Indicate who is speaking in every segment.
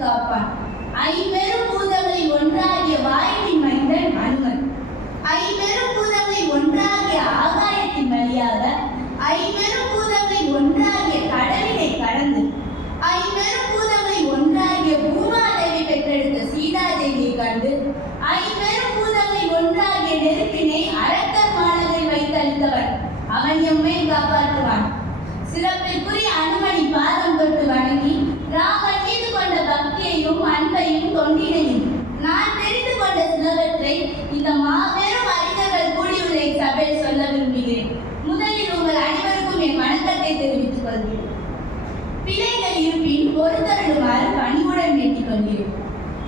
Speaker 1: 老板 பின் பொறுத்தருளுமாறு பணிவுடன் வேண்டிக் கொள்கிறேன்.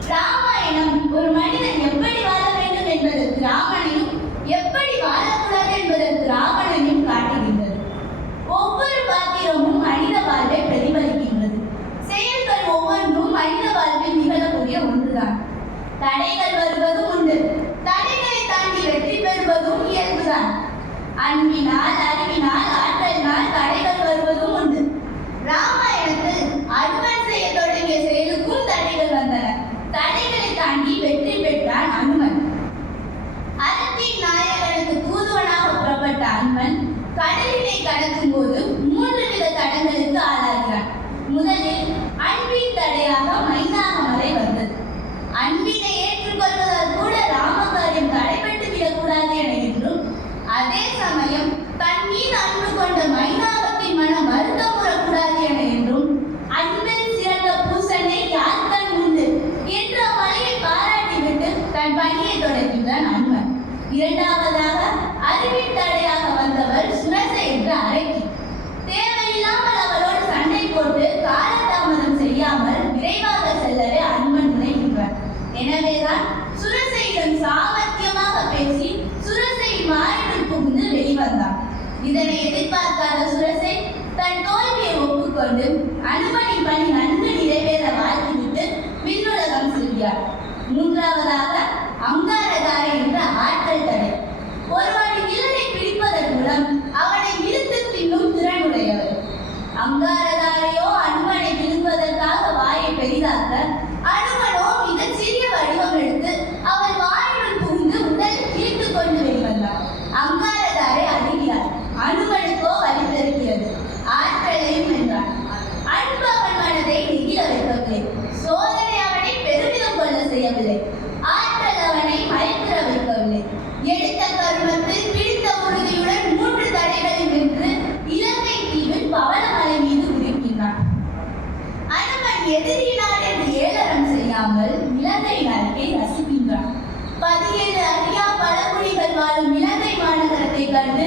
Speaker 1: ராமாயணம் ஒரு மனிதன் எப்படி வாழ வேண்டும் என்பதற்கு ராமனையும் எப்படி வாழக்கூடாது என்பதற்கு ராவணனையும் காட்டுகின்றது. ஒவ்வொரு பாத்திரமும் மனித வாழ்வை பிரதிபலிக்கின்றது. செயல்கள் ஒவ்வொன்றும் மனித வாழ்வில் நிகழக்கூடிய ஒன்றுதான். தடைகள் கடலினை கடக்கும் இதனை எதிர்பார்க்காத சுரசேன் தன் தோல்வியை ஒப்புக்கொண்டு அனுமதிப்பணி நன்கு நிறைவேற வாழ்த்துவிட்டு விண்ணுலகம் செல்கிறார். மூன்றாவதாக அங்காரகார என்ற ஆற்றல் தடை. செய்யவில்லை. ஆற்றல் அவனை மயக்கிறவில்லை எடுத்த கருமத்தில் பிடித்த உறுதியுடன் மூன்று தடைகளில் நின்று இலங்கை தீவில் பவளமலை மீது உருக்கினான் அனுமன் எதிரினார் என்று ஏளனம் செய்யாமல் இலங்கை நரக்கை ரசிக்கின்றான். பதினேழு அறியா பழமொழிகள் வாழும் இலங்கை மாநகரத்தை கண்டு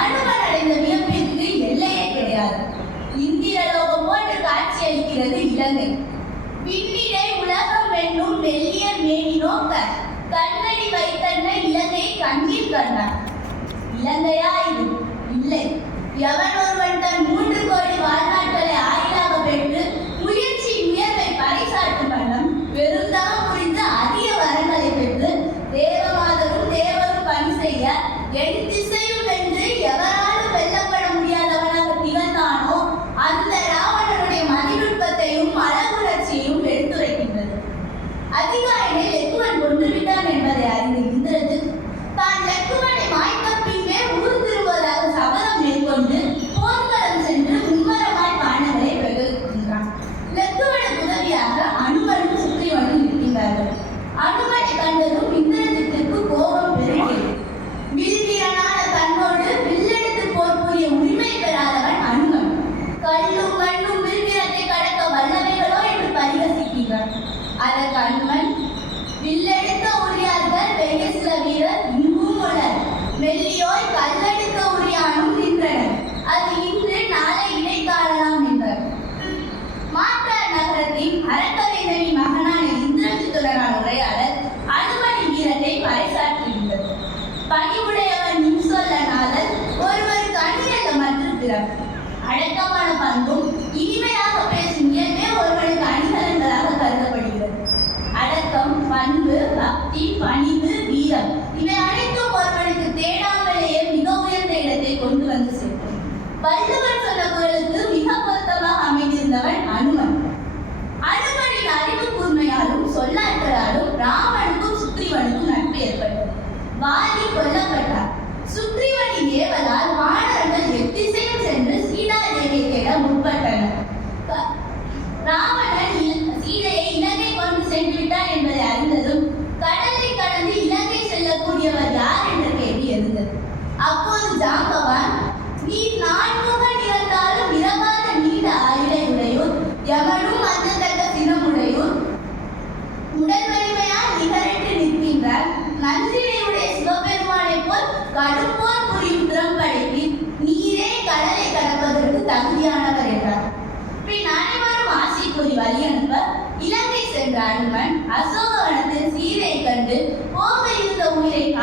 Speaker 1: அனுமன் அடைந்த வியப்பிற்கு எல்லையே கிடையாது. இந்திரலோகம் போன்று காட்சியளிக்கிறது இலங்கை. பின்னி மெல்லிய மேனினோ கண் கண்மணி வைத்தன்ன இலங்கை கண்ணீர் கண்ணான் இலங்கையா இது? இல்லை. எவன் ஒருவன் தன் பண்பும் இனிமையாக பேசும் இயல்பே ஒருவனுக்கு அணிகலன்களாக கருதப்படுகிறது. அடக்கம் பண்பு பக்தி பணிவு வீரம் இவை அனைத்தும் ஒருவனுக்கு தேடாமலேயே மிக உயர்ந்த இடத்தை கொண்டு வந்து சேர்க்கும். வள்ளுவர் சொன்ன குரலுக்கு மிக பொருத்தமாக அமைந்திருந்தவன் அனுமன். அனுமனின் அறிவு கூர்மையாலும் சொல்லாற்றலாலும் ராமனுக்கும் சுக்ரீவனுக்கும் நட்பு ஏற்பட்டது. வாதி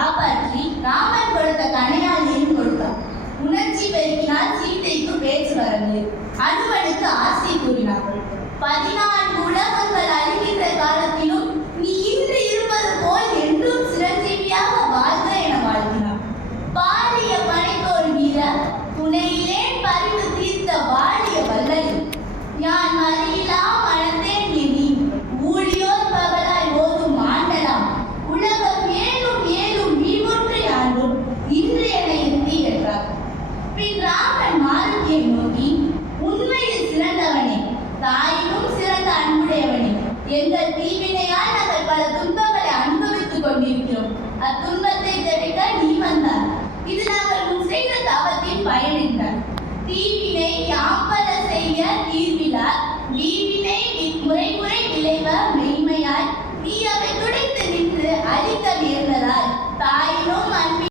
Speaker 1: காப்பாற்றி ராமன் கொடுத்த கணையாளியும் கொடுத்தான் உணர்ச்சி பெருக்கினால் சீதைக்கு பேச்சு வரவில்லை. அனுமனுக்கு ஆசை கூறினார்கள். பதினான்கு நோக்கி உண்மையில் சிறந்தவனே தாயினும் சிறந்த அன்புடையவனே. எங்கள் தீவினையால் நாங்கள் பல துன்பங்களை அனுபவித்துக் கொண்டிருக்கிறோம். அத்துன்பத்தை தவிர்க்க நீ வந்தார் இது நாங்கள் முன் செய்த தவத்தின் பயனின்றார் தீவினை யாம்பல செய்ய தீர்விலார். வீவினை முறை முறை விளைவ மெய்மையாய். நீ அவை துடைத்து நின்று அழிக்க நேர்ந்ததால் தாயினும் அன்பின்